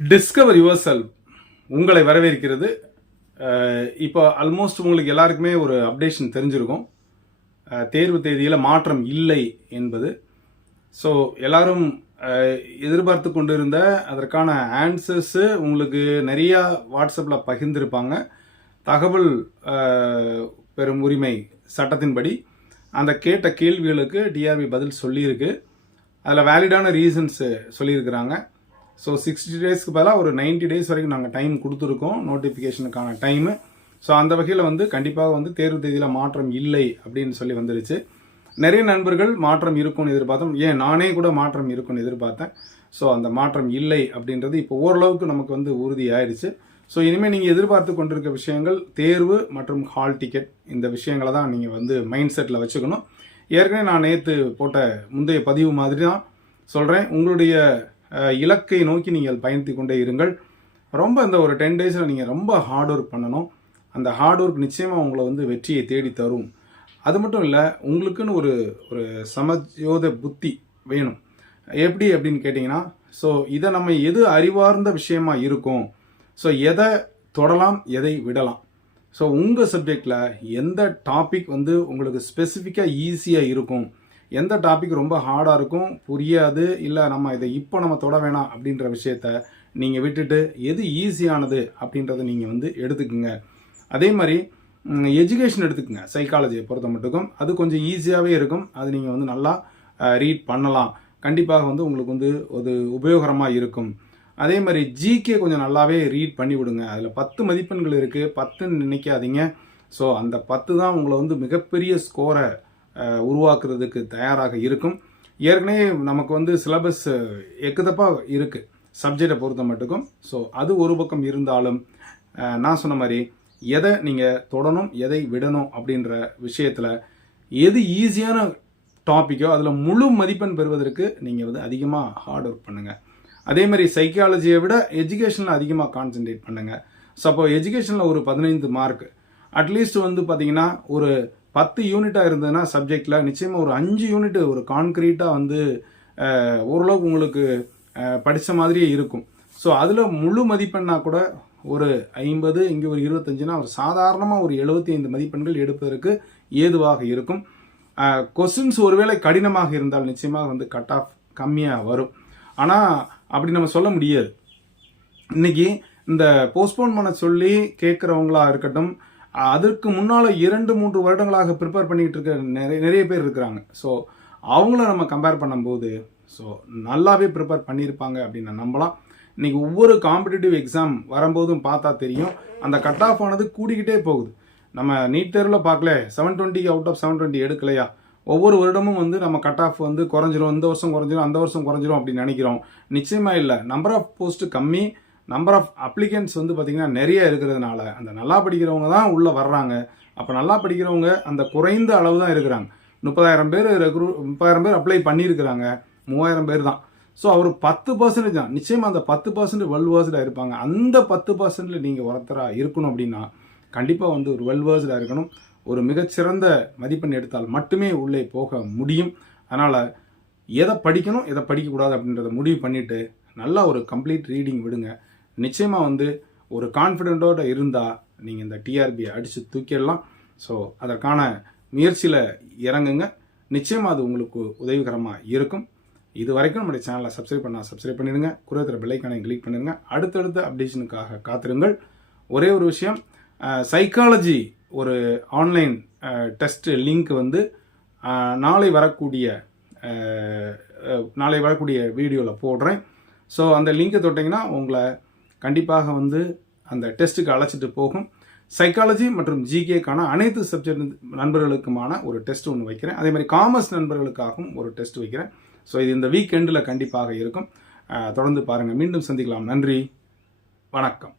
Discover your self உங்களை வரவேற்கிறது. இப்போ ஆல்மோஸ்ட் உங்களுக்கு எல்லாருக்குமே ஒரு அப்டேஷன் தெரிஞ்சிருக்கும். தேர்வு தேதியில் மாற்றம் இல்லை என்பது. ஸோ எல்லாரும் எதிர்பார்த்து கொண்டிருந்த அதற்கான ஆன்சர்ஸு உங்களுக்கு நிறையா வாட்ஸ்அப்பில் பகிர்ந்திருப்பாங்க. தகவல் பெறும் உரிமை சட்டத்தின்படி. அந்த கேட்ட கேள்விகளுக்கு டிஆர்பி பதில் சொல்லியிருக்கு. அதில் வேலிடான ரீசன்ஸு சொல்லியிருக்கிறாங்க. ஸோ சிக்ஸ்டி டேஸ்க்கு பதிலாக ஒரு 90 டேஸ் வரைக்கும் நாங்கள் டைம் கொடுத்துருக்கோம் நோட்டிஃபிகேஷனுக்கான டைமு ஸோ அந்த வகையில் வந்து கண்டிப்பாக வந்து தேர்வு தேதியில் மாற்றம் இல்லை அப்படின்னு சொல்லி வந்துருச்சு. நிறைய நண்பர்கள் மாற்றம் இருக்கும்னு எதிர்பார்த்தோம். ஏன் நானே கூட மாற்றம் இருக்கும்னு எதிர்பார்த்தேன். ஸோ அந்த மாற்றம் இல்லை அப்படின்றது இப்போ ஓரளவுக்கு நமக்கு வந்து உறுதி ஆயிடுச்சு ஸோ இனிமேல் நீங்கள் எதிர்பார்த்து கொண்டிருக்க விஷயங்கள் தேர்வு மற்றும் ஹால் டிக்கெட் இந்த விஷயங்களை தான் நீங்கள் வந்து மைண்ட் செட்டில் வச்சுக்கணும். ஏற்கனவே நான் நேற்று போட்ட முந்தைய பதிவு மாதிரி தான் சொல்கிறேன் உங்களுடைய இலக்கை நோக்கி நீங்கள் பயணித்து கொண்டே இருங்கள். ரொம்ப இந்த ஒரு டென் டேஸில் நீங்கள் ரொம்ப ஹார்ட் ஒர்க் பண்ணணும். அந்த ஹார்ட் ஒர்க் நிச்சயமாக உங்களை வந்து வெற்றியை தேடி தரும். அது மட்டும் இல்லை உங்களுக்குன்னு ஒரு ஒரு சமயோத புத்தி வேணும். எப்படி அப்படின்னு கேட்டிங்கன்னா ஸோ இதை நம்ம எது அறிவார்ந்த விஷயமா இருக்கும்? ஸோ எதை தொடலாம் எதை விடலாம்? ஸோ உங்கள் சப்ஜெக்டில் எந்த டாபிக் வந்து உங்களுக்கு ஸ்பெசிஃபிக்காக ஈஸியாக இருக்கும்? எந்த டாபிக் ரொம்ப ஹார்டாக இருக்கும் புரியாது இல்லை நம்ம இதை இப்போ நம்ம தொட வேணாம் அப்படின்ற விஷயத்த நீங்கள் விட்டுட்டு எது ஈஸியானது அப்படின்றத நீங்கள் வந்து எடுத்துக்குங்க. அதே மாதிரி எஜுகேஷன் எடுத்துக்கோங்க. சைக்காலஜியை பொறுத்த மட்டுக்கும் அது கொஞ்சம் ஈஸியாகவே இருக்கும். அது நீங்கள் வந்து நல்லா ரீட் பண்ணலாம். கண்டிப்பாக வந்து உங்களுக்கு வந்து ஒரு உபயோகரமாக இருக்கும். அதே மாதிரி ஜிகே கொஞ்சம் நல்லாவே ரீட் பண்ணி விடுங்க. அதில் பத்து மதிப்பெண்கள் இருக்குது பத்துன்னு நினைக்காதீங்க. ஸோ அந்த பத்து தான் உங்களை வந்து மிகப்பெரிய ஸ்கோரை உருவாக்குறதுக்கு தயாராக இருக்கும். ஏற்கனவே நமக்கு வந்து சிலபஸ் எக்குதப்பாக இருக்குது சப்ஜெக்டை பொறுத்த மட்டுக்கும். ஸோ அது ஒரு பக்கம் இருந்தாலும் நான் சொன்ன மாதிரி எதை நீங்கள் தொடணும் எதை விடணும் அப்படின்ற விஷயத்தில் எது ஈஸியான டாப்பிக்கோ அதில் முழு மதிப்பெண் பெறுவதற்கு நீங்கள் வந்து அதிகமாக ஹார்ட் ஒர்க் பண்ணுங்கள் அதே மாதிரி சைக்காலஜியை விட எஜுகேஷனில் அதிகமாக கான்சென்ட்ரேட் பண்ணுங்கள் ஸோ அப்போ எஜுகேஷனில் ஒரு பதினைந்து மார்க் அட்லீஸ்ட் வந்து பார்த்தீங்கன்னா ஒரு பத்து யூனிட்டாக இருந்ததுன்னா சப்ஜெக்டில் நிச்சயமாக ஒரு அஞ்சு யூனிட் ஒரு கான்க்ரீட்டாக வந்து ஓரளவுக்கு உங்களுக்கு படித்த மாதிரியே இருக்கும். ஸோ அதில் முழு மதிப்பெண்ணா கூட ஒரு ஐம்பது இங்கே ஒரு இருபத்தஞ்சுனா ஒரு சாதாரணமாக ஒரு எழுபத்தி ஐந்து மதிப்பெண்கள் எடுப்பதற்கு ஏதுவாக இருக்கும். கொஸ்டின்ஸ் ஒருவேளை கடினமாக இருந்தால் நிச்சயமாக வந்து கட் ஆஃப் கம்மியாக வரும். ஆனால் அப்படி நம்ம சொல்ல முடியாது. இன்னைக்கு இந்த போஸ்ட்போன் பண்ண சொல்லி கேட்குறவங்களா இருக்கட்டும் அதற்கு முன்னால் இரண்டு மூன்று வருடங்களாக ப்ரிப்பேர் பண்ணிகிட்டு இருக்க நிறைய நிறைய பேர் இருக்கிறாங்க. ஸோ அவங்கள நம்ம கம்பேர் பண்ணும்போது ஸோ நல்லாவே ப்ரிப்பேர் பண்ணியிருப்பாங்க அப்படின்னு நம்பலாம். இன்றைக்கி ஒவ்வொரு காம்படிட்டிவ் எக்ஸாம் வரும்போதும் பார்த்தா தெரியும். அந்த கட் ஆஃப் ஆனது கூடிக்கிட்டே போகுது. நம்ம நீட் தேர்வில் பார்க்கல செவன் டுவெண்ட்டிக்கு அவுட் ஆஃப் செவன் டுவெண்ட்டி எடுக்கலையா? ஒவ்வொரு வருடமும் வந்து நம்ம கட் ஆஃப் வந்து குறைஞ்சிரும். இந்த வருஷம் குறைஞ்சிரும் அந்த வருஷம் குறைஞ்சிரும் அப்படின்னு நினைக்கிறோம். நிச்சயமாக இல்லை. நம்பர் ஆஃப் போஸ்ட்டு கம்மி. நம்பர் ஆஃப் அப்ளிகன்ஸ் வந்து பார்த்திங்கன்னா நிறைய இருக்கிறதுனால அந்த நல்லா படிக்கிறவங்க தான் உள்ளே வர்றாங்க. அப்போ நல்லா படிக்கிறவங்க அந்த குறைந்த அளவு தான் இருக்கிறாங்க. முப்பதாயிரம் பேர் ரெக்ரூ முப்பதாயிரம் பேர் அப்ளை பண்ணியிருக்கிறாங்க. மூவாயிரம் பேர் தான். ஸோ அவர் பத்து பர்சன்டேஜ் தான். நிச்சயமாக அந்த பத்து பர்சன்ட் வெல் வேர்ஸ்டாக இருப்பாங்க. அந்த பத்து பர்சன்ட்டில் நீங்கள் ஒருத்தராக இருக்கணும் அப்படின்னா கண்டிப்பாக வந்து ஒரு வெல் வேர்ஸ்டாக இருக்கணும். ஒரு மிகச்சிறந்த மதிப்பெண் எடுத்தால் மட்டுமே உள்ளே போக முடியும். அதனால் எதை படிக்கணும் எதை படிக்கக்கூடாது அப்படின்றத முடிவு பண்ணிவிட்டு நல்லா ஒரு கம்ப்ளீட் ரீடிங் விடுங்க. நிச்சயமாக வந்து ஒரு கான்ஃபிடென்ட்டோட இருந்தால் நீங்கள் இந்த டிஆர்பியை அடித்து தூக்கிடலாம். ஸோ அதற்கான முயற்சியில் இறங்குங்க. நிச்சயமாக அது உங்களுக்கு உதவிகரமாக இருக்கும். இது வரைக்கும் நம்முடைய சேனலை சப்ஸ்கிரைப் பண்ணால் சப்ஸ்கிரைப் பண்ணிடுங்க. குறைத்திர பிள்ளைக்கான கிளிக் பண்ணிடுங்க. அடுத்தடுத்த அப்டேஷனுக்காக காத்திருங்கள். ஒரே ஒரு விஷயம் சைக்காலஜி ஒரு ஆன்லைன் டெஸ்ட் லிங்க் வந்து நாளை வரக்கூடிய நாளை வரக்கூடிய வீடியோவில் போடுறேன். ஸோ அந்த லிங்கை தொட்டிங்கன்னா உங்களை கண்டிப்பாக வந்து அந்த டெஸ்ட்டுக்கு அழைச்சிட்டு போகும். சைக்காலஜி மற்றும் ஜிகேக்கான அனைத்து சப்ஜெக்ட் நண்பர்களுக்குமான ஒரு டெஸ்ட் ஒன்று வைக்கிறேன். அதே மாதிரி காமர்ஸ் நண்பர்களுக்காகவும் ஒரு டெஸ்ட் வைக்கிறேன். ஸோ இது இந்த வீக் எண்டில் கண்டிப்பாக இருக்கும். தொடர்ந்து பாருங்கள் மீண்டும் சந்திக்கலாம். நன்றி. வணக்கம்.